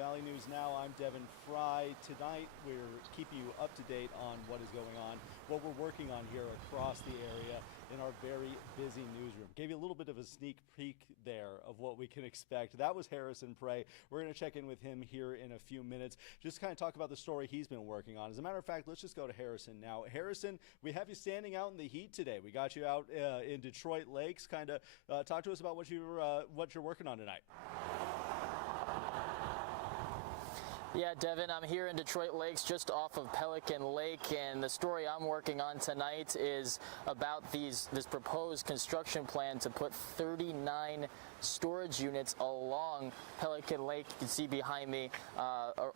Valley News Now. I'm Devin Fry. Tonight, we're keeping you up to date on what is going on, what we're working on here across the area in our very busy newsroom. Gave you a little bit of a sneak peek there of what we can expect. That was Harrison Prey. We're going to check in with him here in a few minutes, just kind of talk about the story he's been working on. As a matter of fact, let's just go to Harrison now. Harrison, we have you standing out in the heat today. We got you out in Detroit Lakes. Kind of talk to us about what you're working on tonight. Yeah, Devin, I'm here in Detroit Lakes just off of Pelican Lake, and the story I'm working on tonight is about this proposed construction plan to put 39 storage units along Pelican Lake. You can see behind me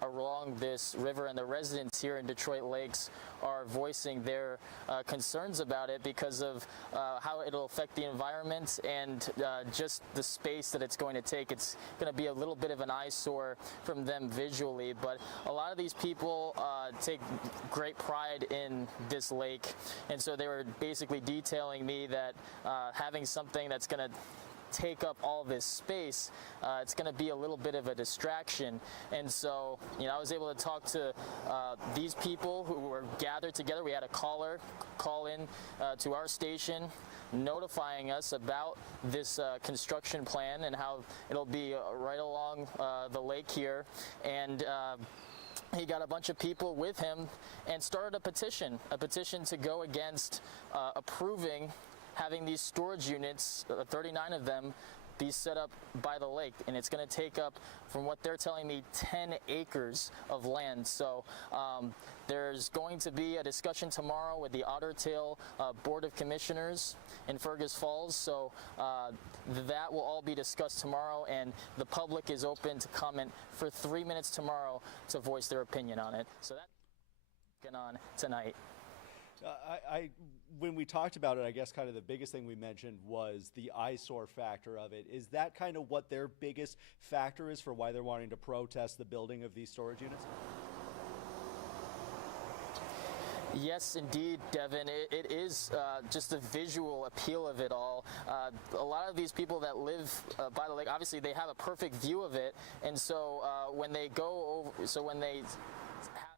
along this river, and the residents here in Detroit Lakes are voicing their concerns about it because of how it'll affect the environment and just the space that it's going to take. It's going to be a little bit of an eyesore from them visually, but a lot of these people take great pride in this lake, and so they were basically detailing me that having something that's going to take up all this space, it's going to be a little bit of a distraction. And so, I was able to talk to these people who were gathered together. We had a caller call in to our station notifying us about this construction plan and how it'll be right along the lake here. And he got a bunch of people with him and started a petition to go against approving having these storage units, 39 of them, be set up by the lake. And it's going to take up, from what they're telling me, 10 acres of land. So there's going to be a discussion tomorrow with the Otter Tail Board of Commissioners in Fergus Falls. So that will all be discussed tomorrow, and the public is open to comment for 3 minutes tomorrow to voice their opinion on it. So that's going on tonight. When we talked about it, I guess kind of the biggest thing we mentioned was the eyesore factor of it. Is that kind of what their biggest factor is for why they're wanting to protest the building of these storage units? Yes, indeed, Devin. It is just the visual appeal of it all. A lot of these people that live by the lake, obviously they have a perfect view of it, and so when they go over, when they have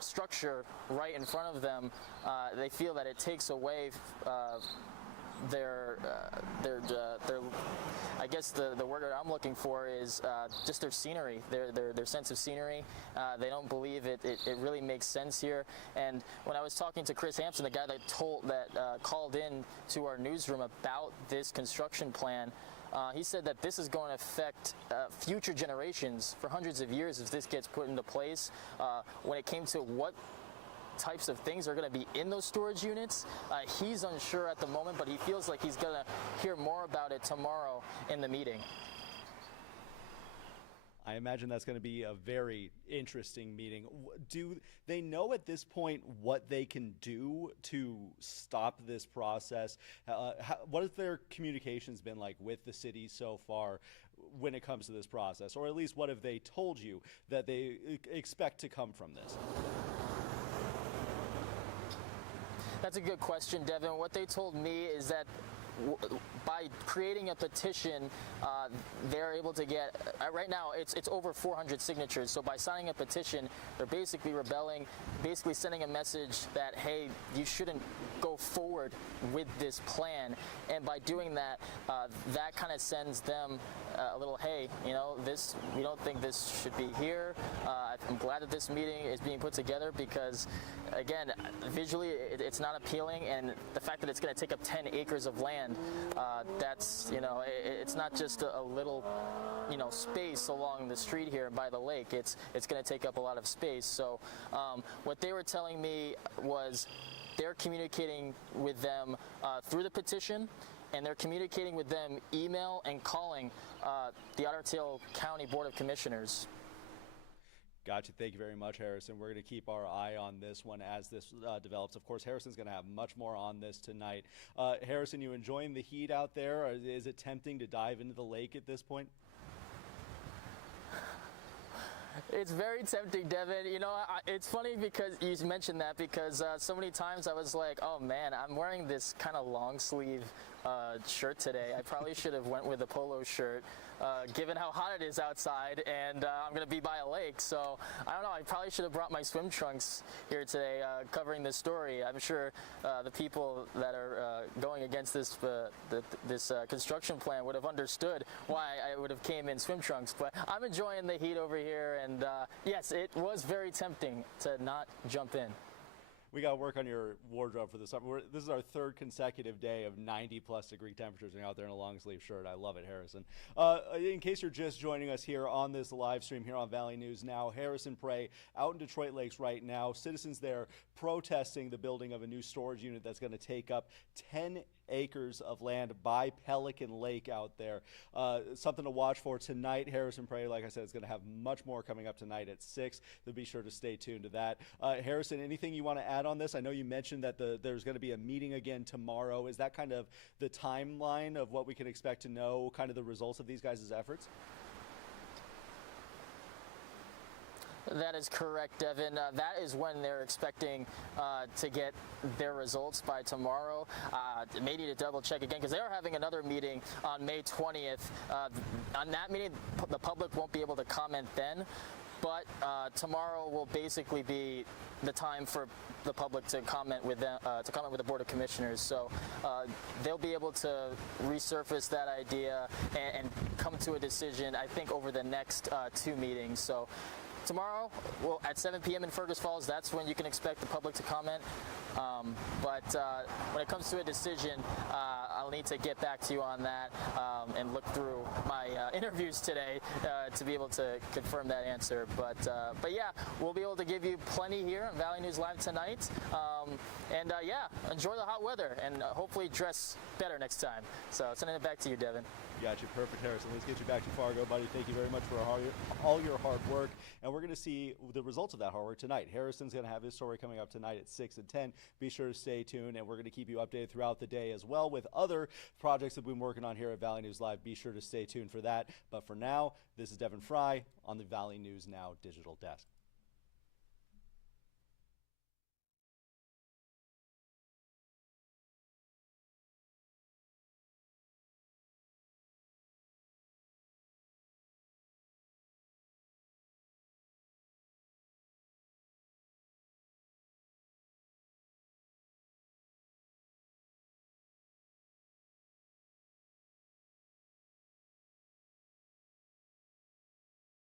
structure right in front of them, they feel that it takes away their I guess the word that I'm looking for is just their scenery, their sense of scenery. They don't believe it really makes sense here. And when I was talking to Chris Hampson, the guy that called in to our newsroom about this construction plan, he said that this is going to affect future generations for hundreds of years if this gets put into place. When it came to what types of things are going to be in those storage units, he's unsure at the moment, but he feels like he's going to hear more about it tomorrow in the meeting. I imagine that's going to be a very interesting meeting. Do they know at this point what they can do to stop this process? What have their communications been like with the city so far when it comes to this process? Or at least what have they told you that they expect to come from this? That's a good question, Devin. What they told me is that by creating a petition, they're able to get, right now it's over 400 signatures. So by signing a petition, they're basically rebelling, basically sending a message that, hey, you shouldn't go forward with this plan. And by doing that, that kind of sends them a little, hey, we don't think this should be here. I'm glad that this meeting is being put together because, again, visually it's not appealing, and the fact that it's going to take up 10 acres of land, that's, it's not just a little, space along the street here by the lake. It's going to take up a lot of space. So what they were telling me was they're communicating with them through the petition, and they're communicating with them email and calling the Otter Tail County Board of Commissioners. Gotcha. Thank you very much, Harrison. We're going to keep our eye on this one as this develops. Of course, Harrison's going to have much more on this tonight. Harrison, you enjoying the heat out there? Or is it tempting to dive into the lake at this point? It's very tempting, Devin. It's funny because you mentioned that because so many times I was like, oh man, I'm wearing this kind of long sleeve shirt today. I probably should have went with a polo shirt, given how hot it is outside, and I'm going to be by a lake. So I don't know. I probably should have brought my swim trunks here today, covering this story. I'm sure the people that are going against this construction plan would have understood why I would have came in swim trunks. But I'm enjoying the heat over here, and yes, it was very tempting to not jump in. We got to work on your wardrobe for the summer. This is our third consecutive day of 90-plus degree temperatures, and out there in a long-sleeve shirt. I love it, Harrison. In case you're just joining us here on this live stream here on Valley News Now, Harrison Prey out in Detroit Lakes right now. Citizens there protesting the building of a new storage unit that's going to take up 10 acres of land by Pelican Lake out there. Something to watch for tonight. Harrison Prey, like I said, is going to have much more coming up tonight at 6. So be sure to stay tuned to that. Harrison, anything you want to add on this? I know you mentioned that there's going to be a meeting again tomorrow. Is that kind of the timeline of what we can expect to know, kind of the results of these guys' efforts? That is correct, Devin. That is when they're expecting to get their results by tomorrow. May need to double check again because they are having another meeting on May 20th. On that meeting, the public won't be able to comment then, but tomorrow will basically be the time for the public to comment with them, to comment with the Board of Commissioners. So they'll be able to resurface that idea and come to a decision, I think, over the next 2 meetings. So tomorrow, well, at 7 p.m. in Fergus Falls, that's when you can expect the public to comment. But when it comes to a decision, I'll need to get back to you on that and look through my interviews today to be able to confirm that answer. But yeah, we'll be able to give you plenty here on Valley News Live tonight. Yeah, enjoy the hot weather and hopefully dress better next time. So sending it back to you, Devin. Got you. Perfect, Harrison. Let's get you back to Fargo, buddy. Thank you very much for all your hard work. And we're going to see the results of that hard work tonight. Harrison's going to have his story coming up tonight at 6 and 10. Be sure to stay tuned, and we're going to keep you updated throughout the day as well with other projects that we've been working on here at Valley News Live. Be sure to stay tuned for that. But for now, this is Devin Fry on the Valley News Now Digital Desk.